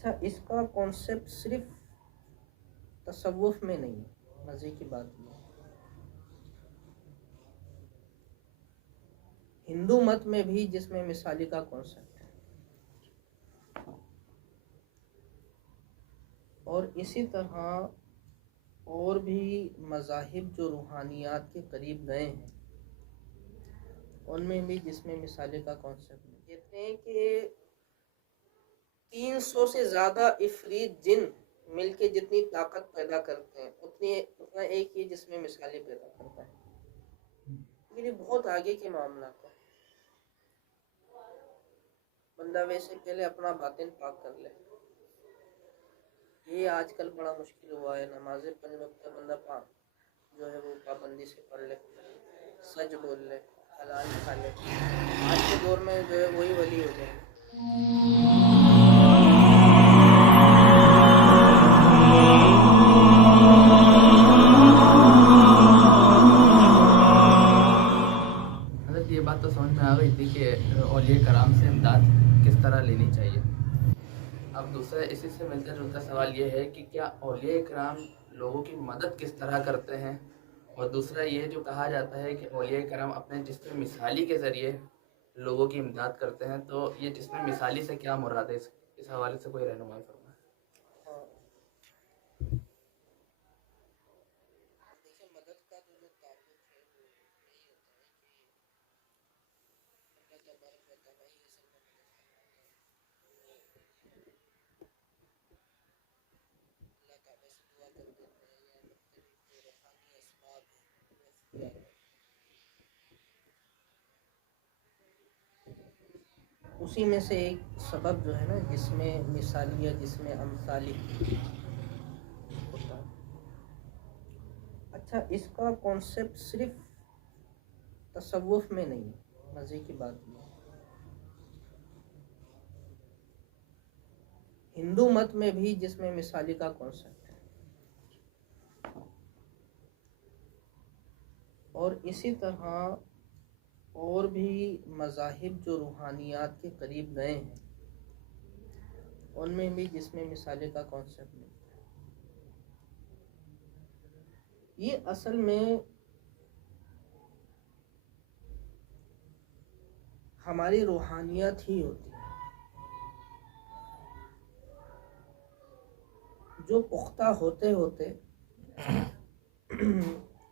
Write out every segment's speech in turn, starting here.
اچھا، اس کا کانسیپٹ صرف تصوف میں نہیں ہے، مزے کی بات یہ ہے ہندو مت میں بھی، جس میں مثالی کا کانسیپٹ ہے، اور اسی طرح اور بھی مذاہب جو روحانیات کے قریب گئے ہیں ان میں بھی جس میں مثالی کا کانسیپٹ ہے. کہتے ہیں کہ 300 سے زیادہ عفریت جن مل کے جتنی طاقت پیدا کرتے ہیں اتنا ایک ہی جس میں مثالی پیدا کرتا ہے. لیکن یہ بہت آگے کے معاملات ہیں. بندہ ویسے پہلے اپنا باطن پاک کر لے. یہ آج کل بڑا مشکل ہوا ہے. نمازیں 5 وقت بندہ پاک جو ہے وہ پابندی سے پڑھ لے، سچ بول لے، حلال کھا لے، آج کے دور میں جو ہے وہی ولی ہو جائے. حضرت یہ بات تو سمجھ میں آ گئی تھی کہ اولیاء کرام سے امداد کس طرح لینی چاہیے. اب دوسرا اسی سے ملتا جلتا سوال یہ ہے کہ کیا اولیاء کرام لوگوں کی مدد کس طرح کرتے ہیں، اور دوسرا یہ جو کہا جاتا ہے کہ اولیاء کرام اپنے جسم مثالی کے ذریعے لوگوں کی امداد کرتے ہیں، تو یہ جسم مثالی سے کیا مراد ہے؟ اس حوالے سے کوئی رہنمائی فرمائیں. دیکھیں، مدد کا جو تعلق ہے وہ یہی ہوتا ہے کہ اللہ تبارک و تعالیٰ ہی اصل میں مدد کرواتا ہے. اللہ تعالیٰ سے دعا کر دیتے ہیں یا مختلف جو روحانی اسباب ہیں وہ اختیار کرتے ہیں. اسی میں سے ایک سبب جو ہے نا جس میں مثالی یا جس میں امثالی ہوتا ہے. اچھا، اس کا کانسیپٹ صرف تصوف میں نہیں ہے. مزے کی بات یہ ہے ہندو مت میں بھی جس میں مثالی کا کانسیپٹ ہے، اور اسی طرح اور بھی مذاہب جو روحانیات کے قریب گئے ہیں ان میں بھی جس میں مثالی کا کانسیپٹ ملتا ہے. یہ اصل میں ہماری روحانیت ہی ہوتی ہے جو پختہ ہوتے ہوتے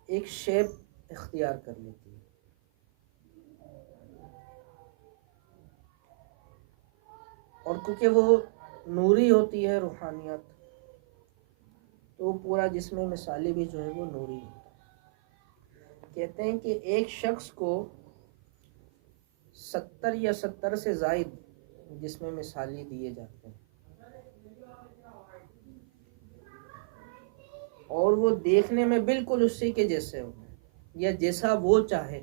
ایک شیپ اختیار کر لیتی ہے. اور کیونکہ وہ نوری ہوتی ہے روحانیت، تو پورا جسم مثالی بھی جو ہے وہ نوری ہوتا ہے. کہتے ہیں کہ ایک شخص کو 70 یا 70 سے زائد جسم مثالی دیے جاتے ہیں، اور وہ دیکھنے میں بالکل اسی کے جیسے ہوتے ہیں، یا جیسا وہ چاہے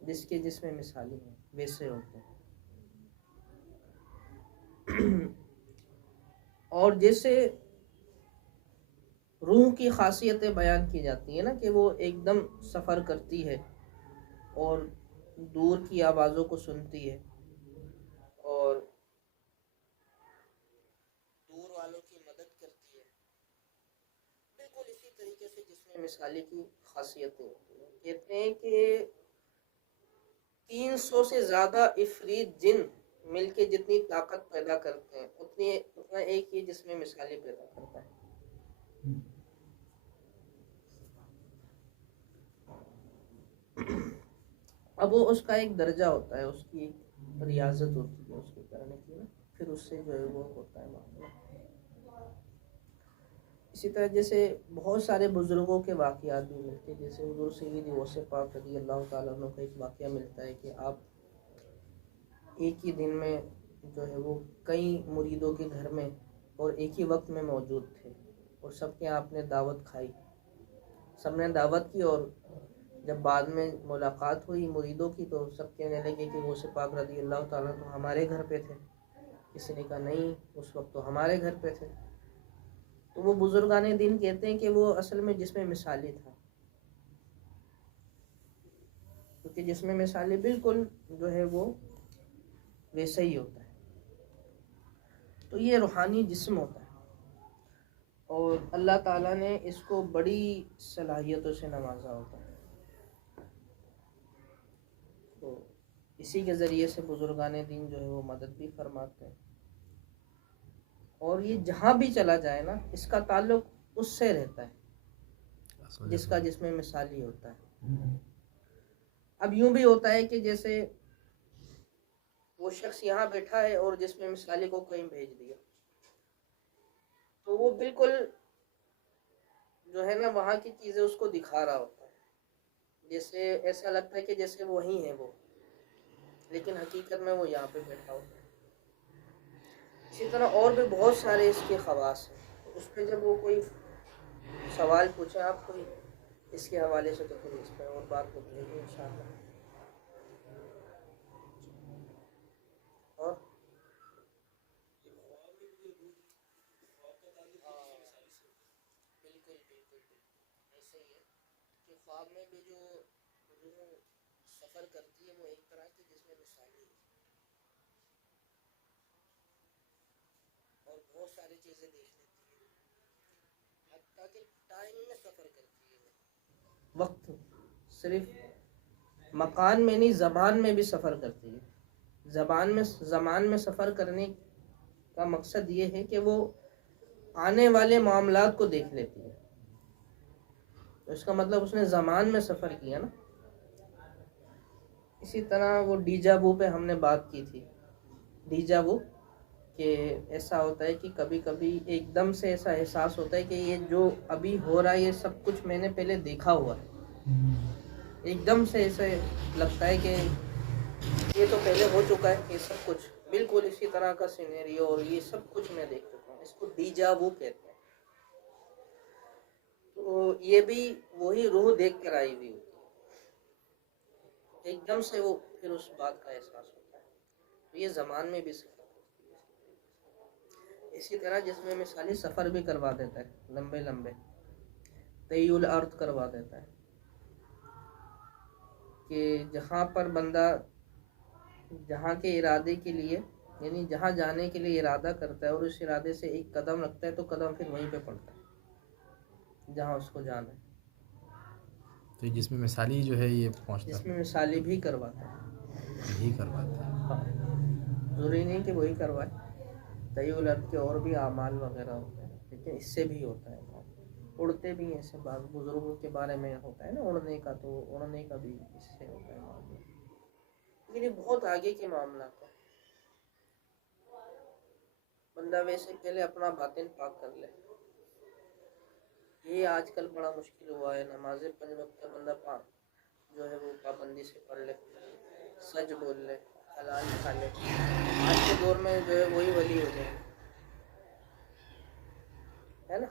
جس کے جسم مثالی ہیں ویسے ہوتے ہیں. اور جیسے روح کی خاصیتیں بیان کی جاتی ہیں نا کہ وہ ایک دم سفر کرتی ہے اور دور کی آوازوں کو سنتی ہے اور دور والوں کی مدد کرتی ہے، بالکل اسی طریقے سے جسم مثالی کی خاصیتیں ہوتی ہیں. کہتے ہیں کہ 300 سے زیادہ عفریت جن مل کے جتنی طاقت پیدا کرتے ہیں اتنا ایک ہی جسم مثالی پیدا کرتا ہے. اب وہ اس کا ایک درجہ ہوتا ہے، اس کی ایک ریاضت ہوتی ہے اس کو کرنے کی نا، پھر اس سے جو ہے وہ ہوتا ہے معاملہ. اسی طرح جیسے بہت سارے بزرگوں کے واقعات بھی ملتے ہیں. جیسے حضور سید غوث پاک رضی اللہ تعالیٰ عنہ کا ایک واقعہ ملتا ہے کہ آپ ایک ہی دن میں جو ہے وہ کئی مریدوں کے گھر میں اور ایک ہی وقت میں موجود تھے، اور سب کے آپ نے دعوت کھائی، سب نے دعوت کی. اور جب بعد میں ملاقات ہوئی مریدوں کی تو سب کہنے لگے کہ غوث پاک رضی اللہ تعالیٰ عنہ ہمارے گھر پہ تھے. کسی نے کہا نہیں، اس وقت تو ہمارے گھر پہ تھے. تو وہ بزرگان دین کہتے ہیں کہ وہ اصل میں جسم مثالی تھا، کیونکہ جسم مثالی بالکل جو ہے وہ ویسا ہی ہوتا ہے. تو یہ روحانی جسم ہوتا ہے اور اللہ تعالیٰ نے اس کو بڑی صلاحیتوں سے نوازا ہوتا ہے. تو اسی کے ذریعے سے بزرگان دین جو ہے وہ مدد بھی فرماتے ہیں اور یہ جہاں بھی چلا جائے نا اس کا تعلق اس سے رہتا ہے جس کا جسم مثالی ہوتا ہے. اب یوں بھی ہوتا ہے کہ جیسے وہ شخص یہاں بیٹھا ہے اور جسم مثالی کو کہیں بھیج دیا تو وہ بالکل جو ہے نا وہاں کی چیزیں اس کو دکھا رہا ہوتا ہے, جیسے ایسا لگتا ہے کہ جیسے وہی ہے وہ, لیکن حقیقت میں وہ یہاں پہ بیٹھا ہوتا ہے. اسی طرح اور بھی بہت سارے اس کے خواص ہیں. اس پہ جب وہ کوئی سوال پوچھیں آپ کوئی اس کے حوالے سے تو پھر اس پہ اور بات کو کریں گے انشاءاللہ. اور بالکل ایسے ہی ہے کہ خواب میں بھی جو روح سفر کرتی ہے وہ ایک طرح کی جس میں مثالی ہے اور بہت ساری چیزیں دیکھ لیتی ہے, حتیٰ کہ ٹائم میں سفر کرتی ہے, وقت صرف مکان میں نہیں زبان میں بھی سفر کرتی ہے. زبان میں سفر کرنے کا مقصد یہ ہے کہ وہ آنے والے معاملات کو دیکھ لیتی ہے. تو اس کا مطلب اس نے زمان میں سفر کیا نا. اسی طرح وہ ڈیجا وو پہ ہم نے بات کی تھی. ڈیجا وو کہ ایسا ہوتا ہے کہ کبھی کبھی ایک دم سے ایسا احساس ہوتا ہے کہ یہ جو ابھی ہو رہا ہے یہ سب کچھ میں نے پہلے دیکھا ہوا ہے. ایک دم سے ایسے لگتا ہے کہ یہ تو پہلے ہو چکا ہے یہ سب کچھ, بالکل اسی طرح کا سینیریو اور یہ سب کچھ میں دیکھ چکا ہوں. اس کو ڈیجا وو کہتے ہیں. تو یہ بھی وہی روح دیکھ کر آئی ہوئی ہوتی ہے, ایک دم سے وہ پھر اس بات کا احساس ہوتا ہے. تو یہ زمان میں بھی سفر کرتی ہے. اسی طرح جس میں مثالی سفر بھی کروا دیتا ہے, لمبے لمبے طی الارض کروا دیتا ہے کہ جہاں پر بندہ جہاں کے ارادے کے لیے یعنی جہاں جانے کے لیے ارادہ کرتا ہے اور اس ارادے سے ایک قدم رکھتا ہے تو قدم پھر وہیں پہ پڑتا ہے جہاں اس کو جانا ہے. تو جس میں مثالی جو ہے یہ پہنچتا جس میں مثالی بھی کرواتا ہے, یہی کرواتا ہے. ضروری نہیں کہ وہی کروائے, طی الارض کے اور بھی اعمال وغیرہ ہوتے ہیں لیکن اس سے بھی ہوتا ہے. اڑتے بھی ایسے بعض بزرگوں کے بارے میں ہوتا ہے نا اڑنے کا, تو اڑنے کا بھی اس سے ہوتا ہے معاملہ. لیکن یہ بہت آگے کے معاملات ہیں. بندہ ویسے پہلے اپنا باطن پاک کر لے. یہ آج کل بڑا مشکل ہوا ہے. نماز 5 وقت کا بندہ پاک جو ہے وہ پابندی سے پڑھ لے, سچ بول لے, حلال کھا لے, آج کے دور میں جو ہے وہی ولی ہو جائے, ہے نا.